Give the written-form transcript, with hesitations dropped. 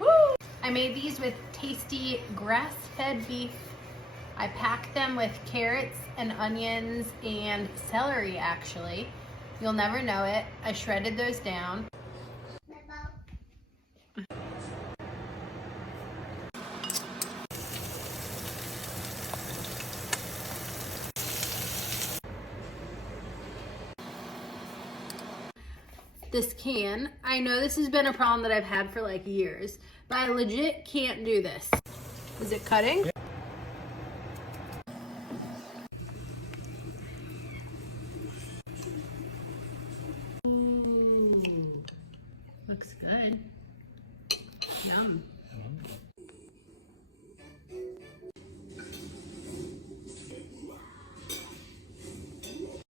Woo! I made these with tasty grass-fed beef. I packed them with carrots and onions and celery, actually. You'll never know it. I shredded those down. This can, I know this has been a problem that I've had for like years, but I legit can't do this. Is it cutting? Yeah.